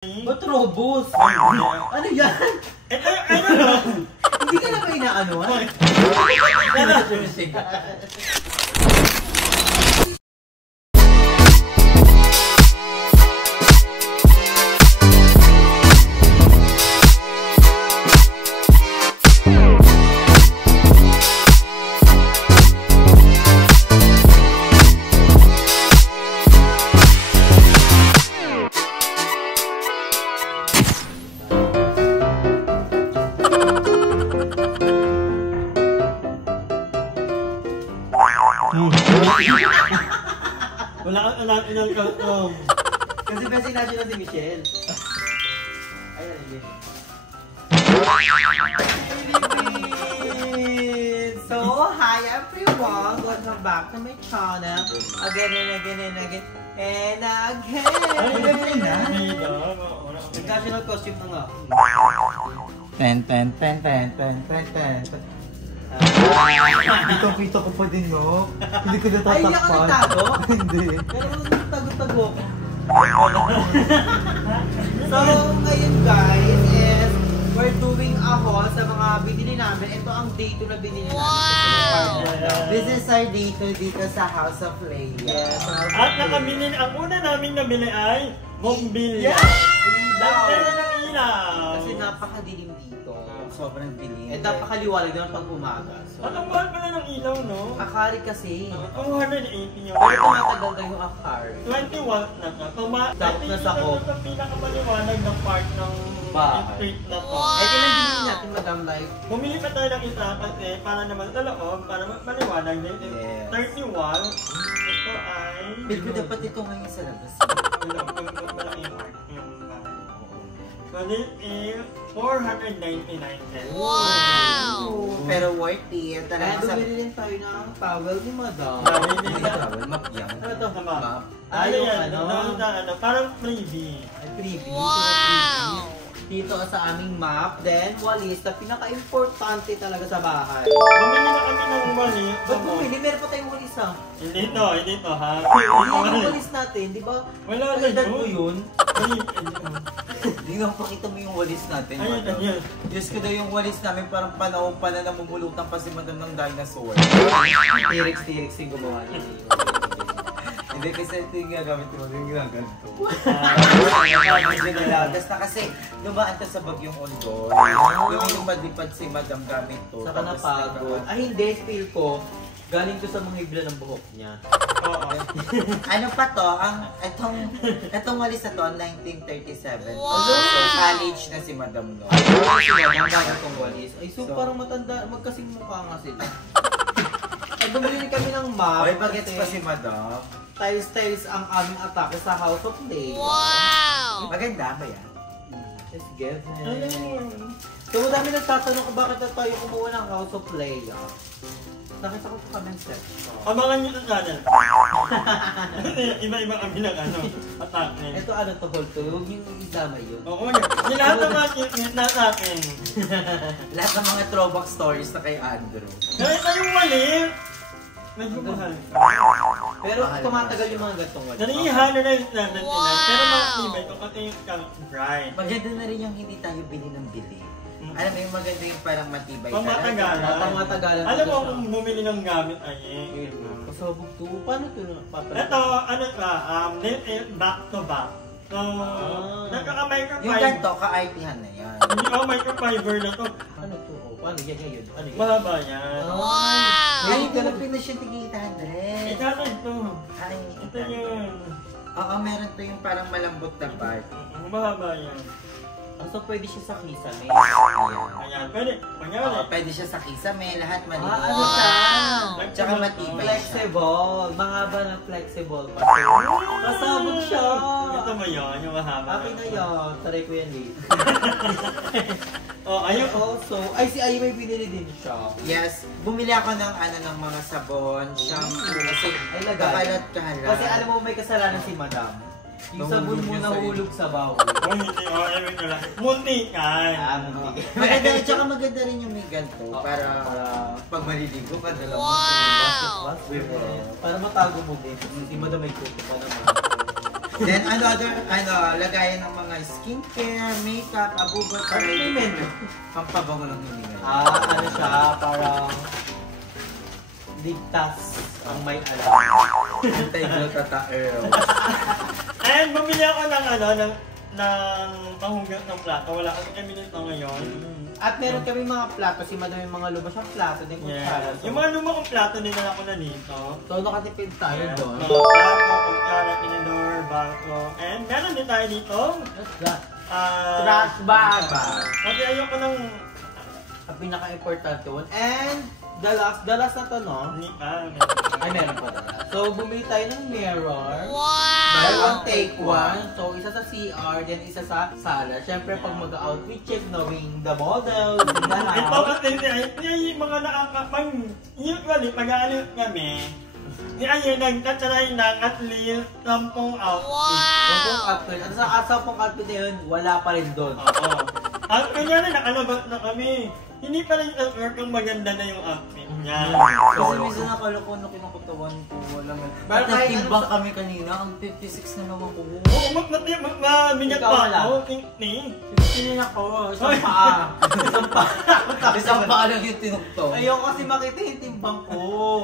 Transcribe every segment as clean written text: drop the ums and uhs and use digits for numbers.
Ba't robos? Ano yan? Ito, ano no? Hindi ka na ba inaano? Wala ka Kasi sinabi na si Michelle. Ayan, ayan. So, hi everyone! Welcome back to my channel. Again and again and again. And again! Ay, gabi na. National costume na nga. Ten. Kita ko pa din, no? Hindi ko natatakpan. Ay, hindi ka nagtago? Hindi. Pero nagtago-tago ko. So, ngayon guys is we're doing a haul sa mga binili namin. Ito ang day 2 na binili namin. Wow! This is our dito sa House of Leia. Yes. At nakabili, ang una namin nabili ay Mobilya. Nagtala ng ilaw. Kasi napakadilim dito. Sobrang bilis. Eh, napakaliwalag naman pag umaga. So, At ang mahal pala ng ilaw, no? akari kasi. Ang 180 yun. Pero tumatagal kayo yung akari. 20 watts na ka. Sakop na sakop. Ito yung pinakamaliwanag ng part ng Bahay. street na to. Eh, kailan binili natin, Madam, like? Bumili pa tayo ng isa kasi para naman sa loob, para maliwanag din. Yes. 30 watts. Ito ay... Pero dapat ito ngayon sa labas. Malaki yung part yung bahay. So this is 499 pesos. Pero worth it. Kaya Talagang sa... bumili rin tayo ng towel ni Madam. Hindi travel, map yan. Ano to? Map. Ay, yung yan? ano? Parang freebie. Ay, freebie. Wow! Dito sa aming map. Then, walis na pinaka-importante talaga sa bahay. Bumili na kami ng walis. Ba't bumili? Meron pa tayong walis ha? Hindi to ha. Hindi yung walis natin, di ba? Wala na Edad mo yun. Hindi nga pakita mo yung walis natin. Ayun, madam. ayun. Diyos ko daw yung walis namin parang panahon pa na namumulutan pa si madam ng dinosaur. T-Rex yung gumawa niya. Hindi kasi ito yung gagamit mo, yung ginaganto. Ah, Tapos na kasi dumaan to sa bagyong Ongol. Lumilipad-lipad si madam gamit to. Saka napagod. Ay hindi, feel ko. Galing ko sa mga hibla ng buhok niya. Oo. Ano pa to? Itong walis na to, 1937. Wow! So, college na si madam no. Ay, sila ang bagay kong walis. Ay, so, So, parang matanda, magkasing mukha nga sila. Ay, bumili kami ng map. Ay, bagets pa si madam. Tiles ang aming atake sa House of Play. Maganda ba yan? Let's get it. Ayun. So, madami nagtatanong kung bakit na tayo kumuha ng House of Play. Nakita ko sa comment section. Abangan nyo sa channel. Iba-iba kami ng atake. Ito ano to, hold to. Huwag yung isama yun. Oo, yung lahat ng mga chismis na sa akin. Lahat ng mga throwback stories na kay Andrew. Kaya yung walis. Medyo mahal. Pero Mahal tumatagal naman. yung mga gantong walis. Nanihalo na yung standard nila. Pero matibay kung kasi yung bright. Maganda na rin yung hindi tayo bili ng bili. Alam mo yung maganda yung parang matibay. Pangmatagalan. Pangmatagalan. Alam mo kung bumili ng gamit ay Pasabog to. Paano to papalit? ito, ano ka, back to back. So, Yung nagkaka-microfiber. ganito, ka-artihan na yan. Hindi ako microfiber na to. Ano to? Oh, paano yan yun? Ano yun? Mahaba yan. Ay, hindi na pinas yung tigita, Andres. Ito, ito. Ay, Ito yun. Oo, meron to yung parang malambot na part. Mahaba yan. So, pwede siya sa kisame. Ayan, pwede. Oo, pwede siya sa kisame, lahat maliit. Ano siya? Tsaka matibay siya. Flexible. Mahaba na flexible pa. Kasabog siya. Ito mo yun, yung mahaba. Akin na yun. Taray ko yan eh. Oh, ayun. Also, ay si Ay may binili din siya. Yes, bumili ako ng ng mga sabon, shampoo, kasi Ay, lagay. kalat. Kasi alam mo may kasalanan si Madam. Yung sabon mo nahulog sa bawal. Oh, hindi. Oh, ayun ko lang. Muntikan. Muntik. Maganda, tsaka maganda rin yung may ganito para pag maliligo ka, dala mo. Wow! Para matago mo din. Si Madam may kuto pa naman. Then another, lagayan ng mga skincare, makeup, abubat, para pampabango lang yung nila. Ano siya, parang ligtas ang may alam. Anti-glutataearl. And bumili ako ng panghugas ng plato. Wala kasi kami nito ngayon. At meron kami mga plato, si Madam yung mga lubos ang plato din kung Yeah. Yung mga lumang plato dinala ko na dito. So, nakatipid tayo doon. Mga plato, kutsara, tinidor, bako. And meron din tayo dito. What's that? Trash bag. Kasi ayoko ng... Ang pinaka-importante one. And the last na to, no? Ay, meron pa na. So, bumili tayo ng mirror. Buy one, take one. So, isa sa CR, then isa sa sala. Siyempre, pag mag-outfit check, knowing the model, the Ito house. kasi yung mga usually, pag-aalit kami, ayun, nagtatry ng at least 10 outfit. Yung outfit. At sa asapong outfit na yun, wala pa rin doon. Oo. At kanya na nakalabas na kami. Hindi pa rin sa work kung maganda na yung outfit niya. Kasi minsan nakala ko na kinukutawan ko. Wala nga. Pero kahit Nagtimbang ano- kami kanina, ang 56 na naman ko. Oo, mamingat Ikaw pa wala. ako. Tingni. Sinin ako, isang paa. Isang paa. Isang paa lang yung tinugtong. Ayoko kasi makita yung timbang ko.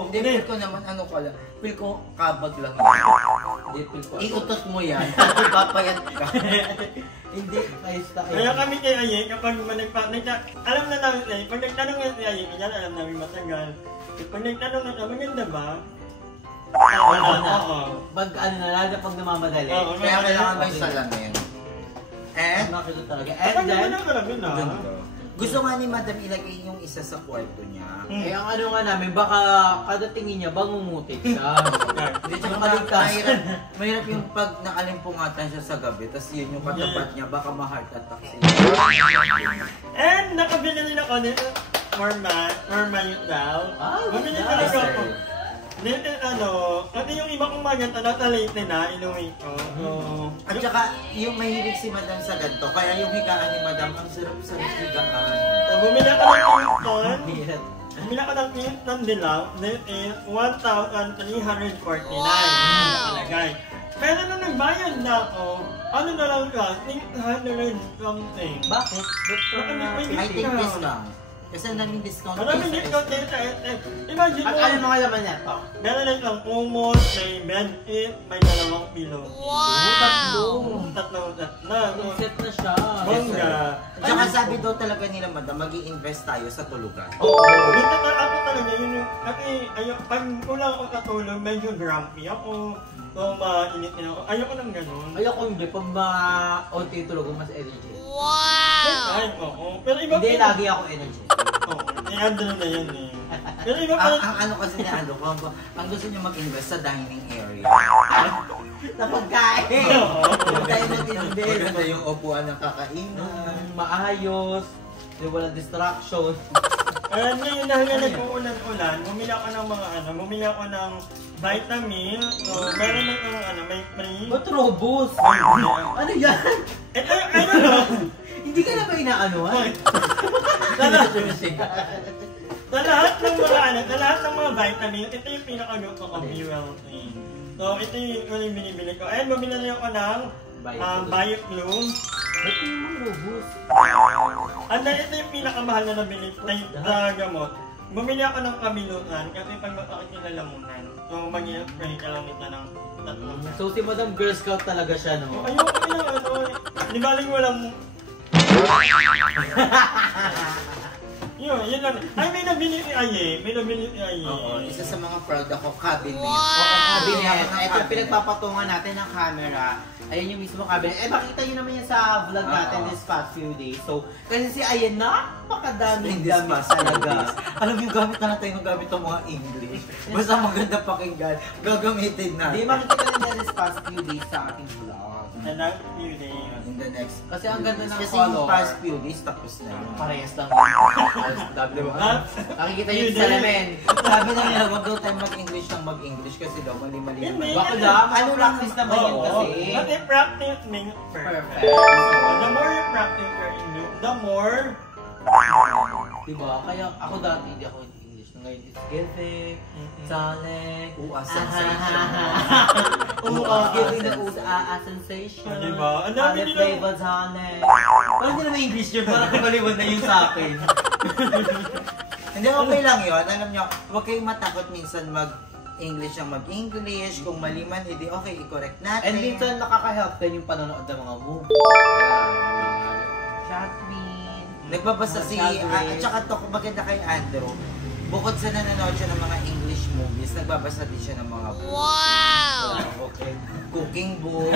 Hindi, feel ko naman ano ka lang. Feel ko kabag lang. Hindi, feel ko. Iutot mo yan. Papayat ka. Hindi, ayos tayo. Kaya kami kay Aye, kapag alam na namin na pag nagtanong na si Aye, kanya alam namin matagal. Pag nagtanong na siya, maganda ba? Oo. Pag ano na, lalo na pag namamadali. Oo, Kaya kailangan mo Okay. yung salamin. And, Nakita talaga. Kapag And then, naman alamin na. gusto nga ni Madam ilagay yung isa sa kwarto niya. eh ang ano nga namin, baka kada tingin niya, bangungutik siya. Hindi, tsaka Yung kaligtasan. mahirap yung pag nakalimpungatan siya sa gabi, tapos yun yung katapat niya, baka ma-heart attack siya. And nakabili rin ako nito. Marmite daw. Bumili talaga ako. Dito kasi yung iba kong maganda natalate na, inuwi ko. At saka, yung mahilig si Madam sa ganito, kaya yung higaan ni Madam, ang sarap-sarap higaan. Bumili ako ng Hilton. Hirap. Bumili ako ng Hilton Dilaw. That is 1,349 nakalagay. Pero nung nagbayad na ako, ano na lang ka? 600 something. Bakit? Ba't parang May I think discount. Kasi ang daming discount. Maraming discount din sa SF. Imagine At mo, ano mga laman niya to? meron lang isang umos, may bed-it, may dalawang pillow. Tatlo. Set na siya. Bongga. At saka sabi daw talaga nila, Madam, mag-i-invest tayo sa tulugan. Dito ako talaga yun yung, kasi pag kulang ako katulog, medyo grumpy ako. So, mainit na ako. Ayoko nang ganun. Ayoko hindi, pag ma-OT tulog, mas energy. Ay, oo. Pero iba Hindi, pa- lagi ako energy. Oo. I-handle na yan eh. Pero iba Ang, pa ang ano kasi ni Ando, ang gusto niya mag-invest sa dining area. Sa pagkain! Oo. Huwag tayo mag-invest. Maganda yung upuan ng kakainan. Maayos. Yung walang distraction. Ngayon dahil nga nag-uulan-ulan, bumili ako ng mga bumili ako ng vitamin. So, meron na itong may free. Ba't robust? Ano yan? Ito yung Hindi ka na ba inaanuhan? sa lahat ng mga vitamin, ito yung pinakaluto ko, Be Wealthy. So, ito yung binibili ko. Ayan, bumili na ako ng Bioclone. Ba't yung mga robust? And then, ito yung pinakamahal na nabili na gamot. Bumili ako ng kamilutan kasi pag masakit yung lalamunan. So, mag-i-spray ka lang nito ng tatlong. So si Madam Girl Scout talaga siya, no? Ayoko di baling walang... Yun lang. Ay, may nabili si Aye. Oo, isa sa mga proud ako, cabinet. Oo, cabinet. Bumili ako ng Ito yung cabinet. pinagpapatungan natin ng camera. Ayun yung mismo cabinet. Eh, makita nyo naman yan sa vlog natin this past few days. So, kasi si Ayen, napakadaming Hindi gamit talaga. Alam mo yung gamit na natin ng gamit ng mga English. Basta maganda pakinggan, gagamitin Hindi, natin. makita nyo this past few days sa ating vlog. The last few days. In the next. Kasi ang ganda ng Kasi color. yung past few days, tapos na yun. Parehas lang. Diba? Nakikita nyo sa salamin. Sabi na nila, wag daw tayo mag-English ng mag-English kasi daw mali-mali yung Hindi. Bakit lang? Ano practice naman yun kasi? Kasi practice means perfect. Perfect. So, the more you practice your English, the more... Diba? Kaya ako dati hindi ako English. Nung ngayon is giving, darling, sensation. giving the sensation. Diba? Ang dami nila. Flavor, darling. Parang hindi na English yun, parang kumaliwan na yun sa akin. Hindi, okay lang yun. Alam nyo, huwag kayong matakot minsan mag-English ang mag-English. Kung mali man, hindi okay, i-correct natin. And minsan nakaka-help din yung panonood ng mga movie. Chatwin. Nagbabasa si, at saka to, maganda kay Andrew. Bukod sa nanonood siya ng mga English movies, nagbabasa din siya ng mga books. Wow! Okay. Cooking book.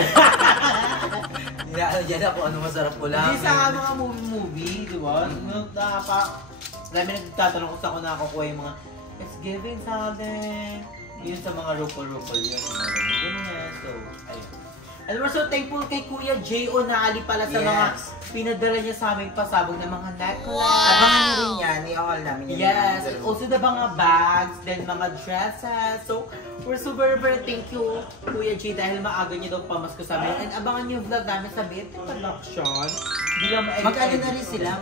Inaano dyan ako, ano masarap ulamin. Hindi sa mga movie, di ba? Dami nagtatanong kung saan ko nakakuha yung mga it's giving something. Yun sa mga rupol-rupol yun. Ganyan. So, ayun. And we're so thankful kay Kuya J. O'Nali pala sa mga pinadala niya sa aming pasabog ng mga necklace. Abangan niyo rin yan, i-all namin yan. Yes, and also the mga bags, then mga dresses. So, we're super thank you, Kuya J, dahil maaga niyo daw pamasko sa amin. And abangan niyo yung vlog namin sa BNT Production. Mag-ano na rin sila,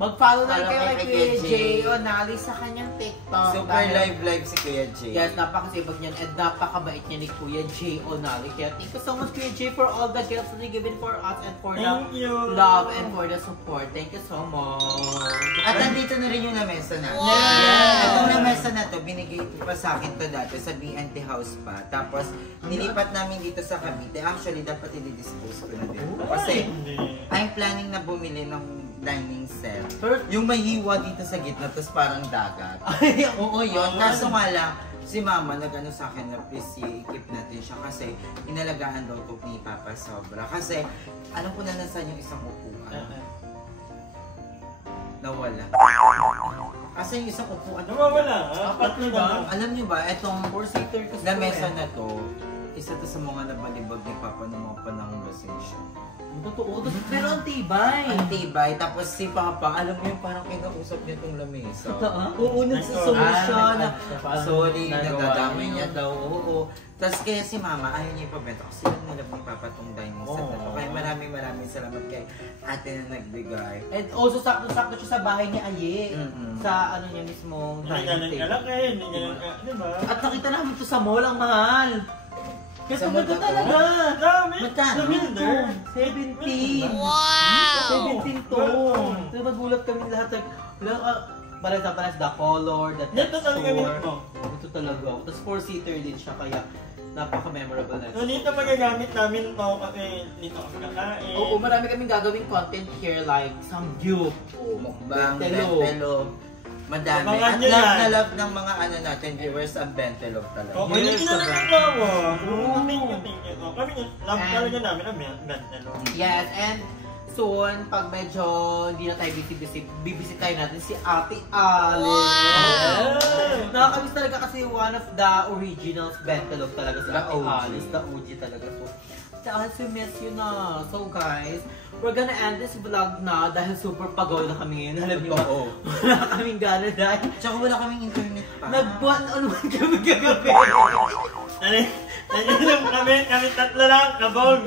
mag-follow na rin kayo kay Kuya J. O'Nali sa kanyang TikTok. Super live si Kuya J. Yes, napakasipag niyan and napakabait niya ni Kuya J. O'Nali. Kaya thank you so much, Kuya J, for all the gifts that you given for us and for the love and for the support. Thank you so much. At nandito na rin yung lamesa na. Yes! Itong lamesa na to, binigay pa sa akin to dati sa BNT House pa. Tapos, nilipat namin dito sa Cavite. Actually, dapat i-dispose ko na din. Kasi, I'm planning na bumili ng dining set. Yung may hiwa dito sa gitna, tapos parang dagat. Oo, yun. Kaso nga lang, si Mama nag-ano sa akin na please i-keep natin siya kasi inalagaan daw ito ni Papa sobra. Kasi, alam ko na nasan yung isang upuan. Nawala. Kasi yung isang upuan. Nawawala. Alam niyo ba, itong four-seater kasi lamesa na to, isa to sa mga nabalibag ni Papa ng mga panahon lasing siya. Totoo. Pero ang tibay. Ang tibay. Tapos si Papa, alam mo yung parang kinausap niya itong lamesa. Totoo? Oo, nagsasorry siya. Sorry, nagawa nadadamay niya daw. Oo. Tapos kaya si Mama, ayaw niya ipabenta kasi lang nilap ni Papa itong dining set na to. Kaya maraming salamat kay ate na nagbigay. And also, sakto-sakto siya sa bahay ni Aye. Sa ano niya mismo. Hindi niya nang kalaki, hindi niya nang, diba? At nakita namin ito sa mall, ang mahal. Kasi maganda talaga. Dami. Magkano? 17. Wow! 17 to. So, magulat kami lahat. Parang the color, the Dito talaga texture. minute mo. Ito talaga. Tapos four-seater din siya, kaya napaka-memorable na. So, dito magagamit namin to kasi dito kami kakain. Oo, marami kaming gagawing content here like some view. Mukbang, Bentelo. bentelo. Madami. Mga At nyo love yan. na love ng mga ano natin, viewers ang bentelog talaga. Okay, Yes, hindi na diba? nagagawa. Thank you. Kami, love talaga namin ang bentelo. Yes, and soon, pag medyo hindi na tayo bibisitahin natin si Ate Alice. Wow! Nakakamiss talaga kasi one of the originals Bentelog talaga si The Ate OG. Alice. The OG talaga. So, Ate Alice, we miss you na. So guys, we're gonna end this vlog na dahil super pagod na kami ngayon. Alam niyo ba? Wala kaming gana dahil Tsaka wala kaming internet pa. nag-1 on 1 kami kagabi. Naninom kami tatlo lang, kabog.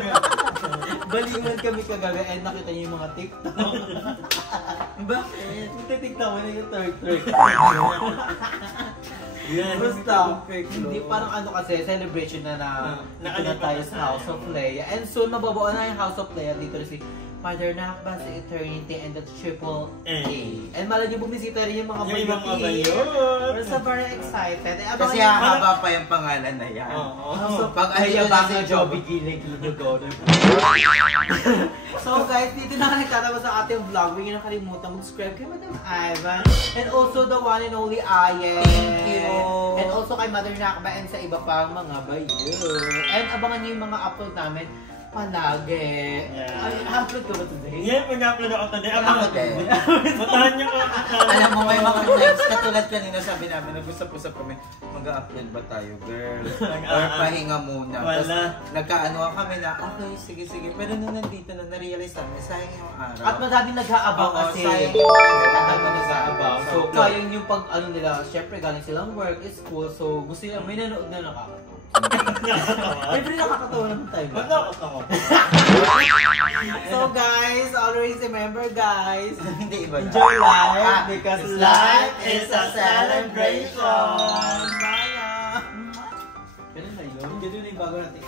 Balingan kami kagabi and nakita niyo yung mga TikTok. Bakit? TikTok mo na yung third. Basta, hindi parang ano kasi, celebration na tayo sa House of Leia. And soon, mababuo na yung House of Leia dito rin si Mother Nakba, si Eternity, and the Triple A. And malay niyo bumisita rin yung mga bayo. We're so very excited. Kasi haba pa yung pangalan na yan. Pag ayaw ba nga Joby Gilay, So guys, dito na nagtatapos ang ating vlog. Huwag niyo na kalimutan mag-subscribe kay Madam Ivan. And also the one and only Aye. Thank you. And also kay Mother Nakba and sa iba pang mga bayo. And abangan niyo yung mga upload namin palagi. Ay, upload ko ba today? Yeah, mag-upload ako today. Ako din. Matahan niyo ko. Alam mo, may mga times, katulad kanina sabi namin, nag-usap-usap kami, mag-upload ba tayo, girl? Or pahinga muna. Tapos nagkaano kami na, okay, sige. Pero nung nandito na, na-realize namin, sayang yung araw. At madaming nag-aabaw kasi. sayang yung Madaming nag-aabaw. So, sayang yung pag ano nila, syempre galing silang work, school, so gusto nila, may nanood na nakakatawa. Every nakakatawa naman tayo. Nakakatawa. So guys, always remember guys, Hindi iba na. enjoy life because life is a celebration. Bye! Ganun na yun. Ganun na yung bago natin.